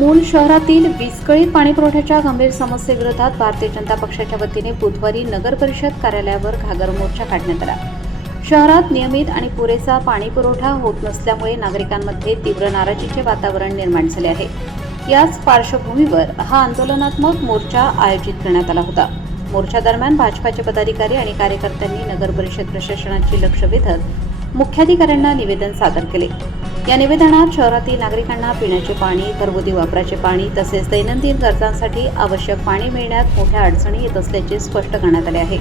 मूल शहरातील विस्कळीत पाणीपुरवठ्याच्या गंभीर समस्येविरोधात भारतीय जनता पक्षाच्या वतीने बुधवारी नगर परिषद कार्यालयावर घागर मोर्चा काढण्यात आला। शहरात नियमित आणि पुरेसा पाणीपुरवठा होत नसल्यामुळे नागरिकांमध्ये तीव्र नाराजीचे वातावरण निर्माण झाले आहे। याच पार्श्वभूमीवर हा आंदोलनात्मक मोर्चा आयोजित करण्यात आला होता। मोर्चा दरम्यान भाजपाचे पदाधिकारी आणि कार्यकर्त्यांनी नगर परिषद प्रशासनाचे लक्ष वेधत मुख्याधिकाऱ्यांना निवेदन सादर केले। या निवेदनात शहरातील नागरिकांना पिण्याचे पाणी, घरगुती वापराचे पाणी तसेच दैनंदिन गरजांसाठी आवश्यक पाणी मिळण्यात मोठ्या अडचणी येत असल्याचे स्पष्ट करण्यात आले आहे।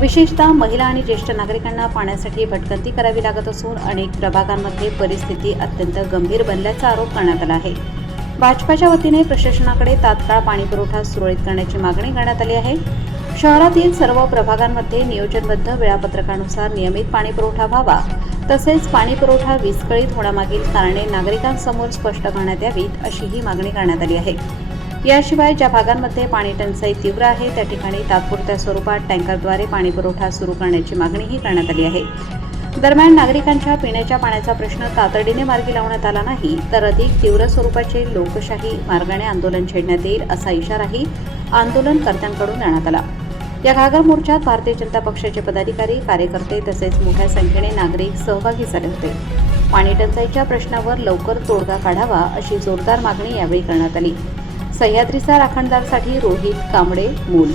विशेषतः महिला आणि ज्येष्ठ नागरिकांना पाण्यासाठी भटकंती करावी लागत असून अनेक प्रभागांमध्ये परिस्थिती अत्यंत गंभीर बनल्याचा आरोप करण्यात आला आहे। भाजपाच्या वतीने प्रशासनाकडे तात्काळ पाणीपुरवठा सुरळीत करण्याची मागणी करण्यात आली आहे। शहरातील सर्व प्रभागांमध्ये नियोजनबद्ध वेळापत्रकानुसार नियमित पाणीपुरवठा व्हावा तसेच पाणीपुरवठा विस्कळीत होण्यामागील कारणे नागरिकांसमोर स्पष्ट करण्यात यावीत अशीही मागणी करण्यात आली आहे। याशिवाय ज्या भागांमध्ये पाणी टंचाई तीव्र आहे त्या ठिकाणी तात्पुरत्या स्वरूपात टँकरद्वारे पाणीपुरवठा सुरू करण्याची मागणीही करण्यात आली आहे। दरम्यान नागरिकांच्या पिण्याच्या पाण्याचा प्रश्न तातडीने मार्गी लावण्यात आला नाही तर अधिक तीव्र स्वरूपाचे लोकशाही मार्गाने आंदोलन छेडण्यात येईल असा इशाराही आंदोलनकर्त्यांकडून देण्यात आला। या घागर मोर्चात भारतीय जनता पक्षाचे पदाधिकारी, कार्यकर्ते तसेच मोठ्या संख्येने नागरिक सहभागी झाले होते। पाणी टंचाईच्या प्रश्नावर लवकर तोडगा काढावा अशी जोरदार मागणी यावेळी करण्यात आली। सह्याद्रीचा राखणदारसाठी रोहित कांबळे, मूल।